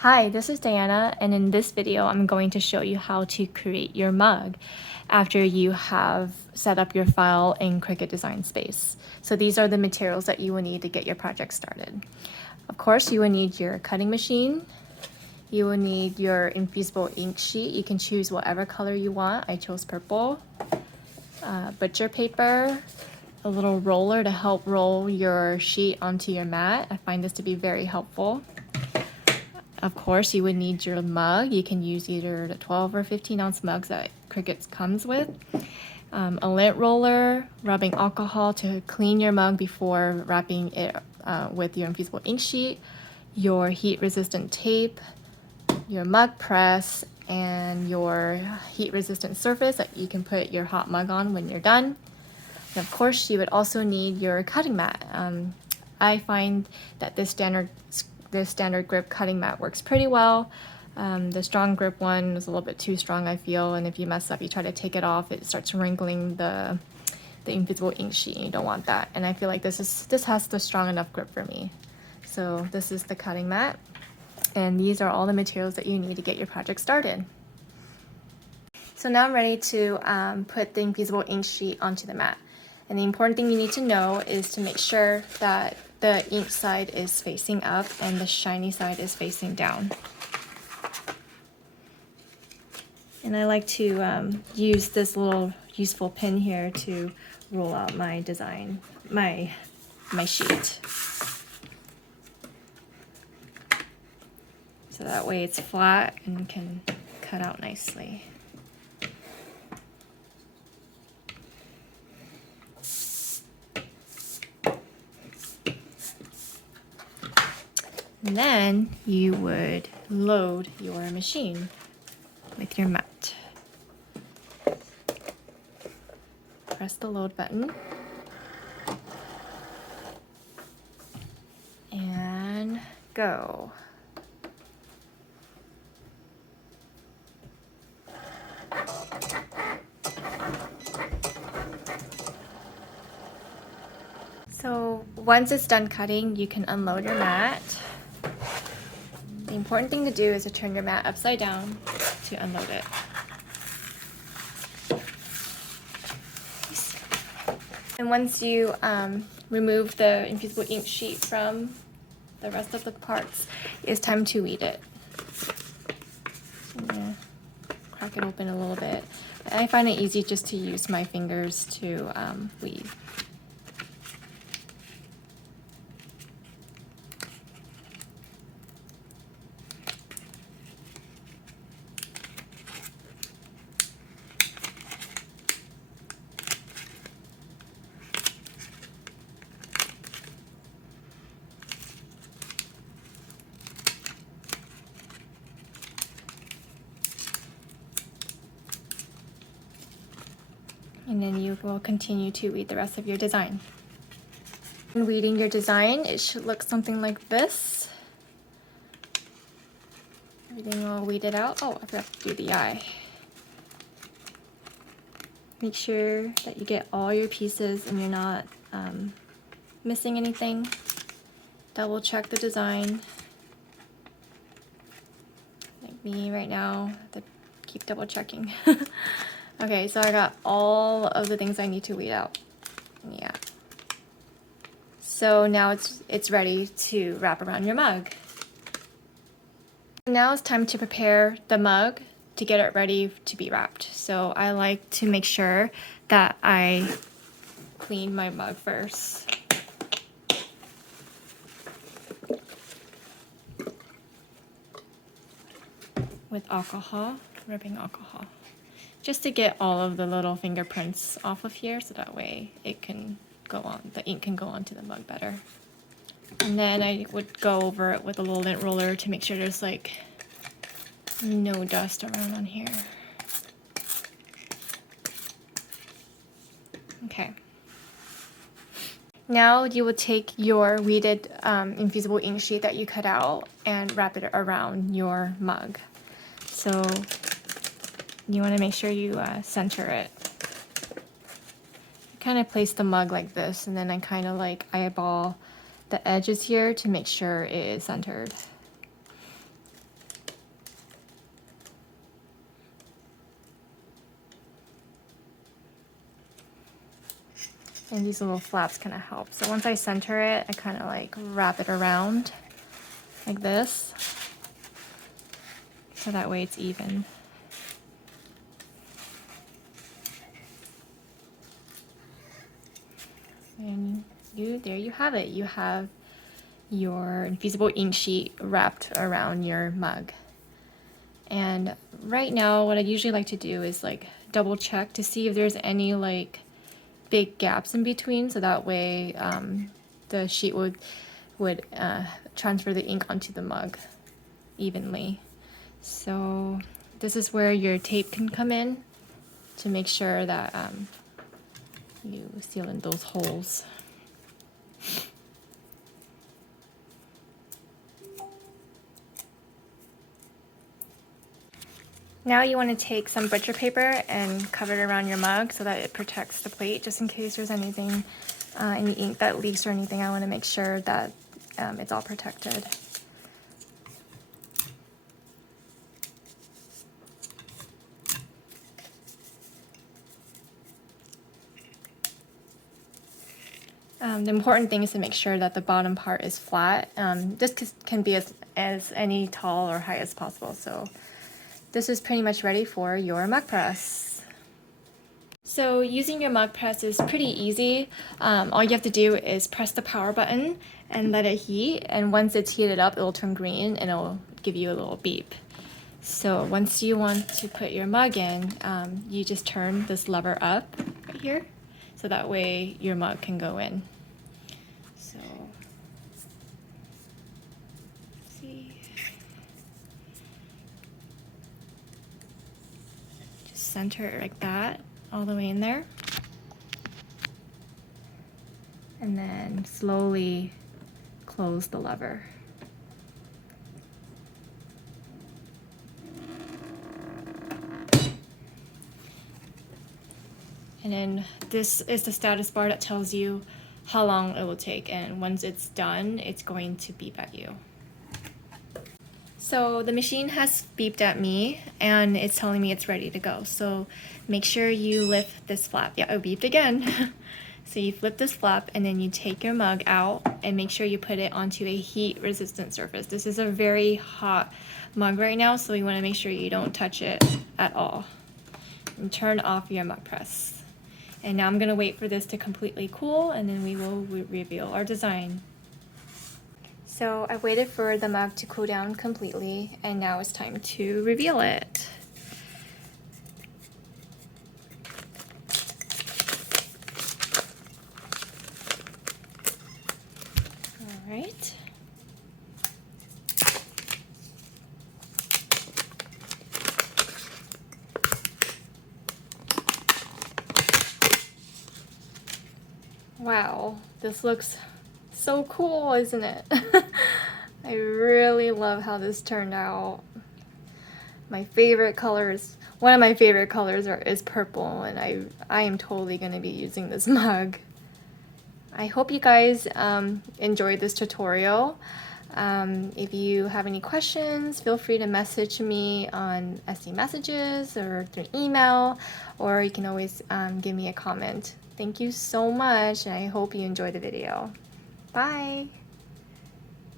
Hi, this is Diana, and in this video I'm going to show you how to create your mug after you have set up your file in Cricut Design Space. So these are the materials that you will need to get your project started. Of course, you will need your cutting machine, you will need your Infusible ink sheet. You can choose whatever color you want. I chose purple. Butcher paper, a little roller to help roll your sheet onto your mat. I find this to be very helpful. Of course, you would need your mug. You can use either the 12 or 15 ounce mugs that Cricut comes with. A lint roller, rubbing alcohol to clean your mug before wrapping it with your Infusible ink sheet, your heat resistant tape, your mug press, and your heat resistant surface that you can put your hot mug on when you're done. And of course, you would also need your cutting mat. I find that this standard grip cutting mat works pretty well. The strong grip one is a little bit too strong, I feel, and if you mess up, you try to take it off, it starts wrinkling the Infusible ink sheet, and you don't want that. And I feel like this has the strong enough grip for me. So this is the cutting mat, and these are all the materials that you need to get your project started. So now I'm ready to put the Infusible ink sheet onto the mat. And the important thing you need to know is to make sure that the ink side is facing up and the shiny side is facing down. And I like to use this little useful pin here to roll out my design, my sheet. So that way it's flat and can cut out nicely. And then you would load your machine with your mat. Press the load button. And go. So once it's done cutting, you can unload your mat. The important thing to do is to turn your mat upside down to unload it. And once you remove the Infusible ink sheet from the rest of the parts, it's time to weed it. So I'm gonna crack it open a little bit. I find it easy just to use my fingers to weed. And then you will continue to weed the rest of your design. When weeding your design, it should look something like this. Everything all weeded out. Oh, I forgot to do the eye. Make sure that you get all your pieces and you're not missing anything. Double check the design. Like me right now, I keep double checking. Okay, so I got all of the things I need to weed out. Yeah. So now it's ready to wrap around your mug. Now it's time to prepare the mug to get it ready to be wrapped. So I like to make sure that I clean my mug first. With alcohol, rubbing alcohol. Just to get all of the little fingerprints off of here, so that way it can go on, the ink can go onto the mug better. And then I would go over it with a little lint roller to make sure there's like no dust around on here. Okay. Now you would take your weeded Infusible ink sheet that you cut out and wrap it around your mug. So you want to make sure you center it. Kind of place the mug like this, and then I kind of like eyeball the edges here to make sure it is centered. And these little flaps kind of help. So once I center it, I kind of like wrap it around like this. So that way it's even. And there you have it. You have your Infusible ink sheet wrapped around your mug. And right now, what I usually like to do is like double check to see if there's any like big gaps in between, so that way the sheet would transfer the ink onto the mug evenly. So this is where your tape can come in to make sure that you seal in those holes. Now you want to take some butcher paper and cover it around your mug so that it protects the plate, just in case there's anything, any ink that leaks or anything. I want to make sure that it's all protected. The important thing is to make sure that the bottom part is flat. This can be as any tall or high as possible. So this is pretty much ready for your mug press. So using your mug press is pretty easy. All you have to do is press the power button and let it heat. And once it's heated up, it will turn green and it will give you a little beep. So once you want to put your mug in, you just turn this lever up right here. So that way your mug can go in. So, let's see. Just center it like that, all the way in there. And then slowly close the lever. And then this is the status bar that tells you how long it will take, and once it's done, it's going to beep at you. So the machine has beeped at me and it's telling me it's ready to go. So make sure you lift this flap. Yeah, it beeped again. So you flip this flap and then you take your mug out and make sure you put it onto a heat resistant surface. This is a very hot mug right now, so you want to make sure you don't touch it at all. And turn off your mug press. And now I'm going to wait for this to completely cool, and then we will reveal our design. So I waited for the mug to cool down completely, and now it's time to reveal it. All right. Wow, this looks so cool, isn't it? I really love how this turned out. My favorite colors, one of my favorite colors is purple, and I am totally going to be using this mug. I hope you guys enjoyed this tutorial. If you have any questions, feel free to message me on SC Messages or through email, or you can always give me a comment. Thank you so much, and I hope you enjoyed the video. Bye!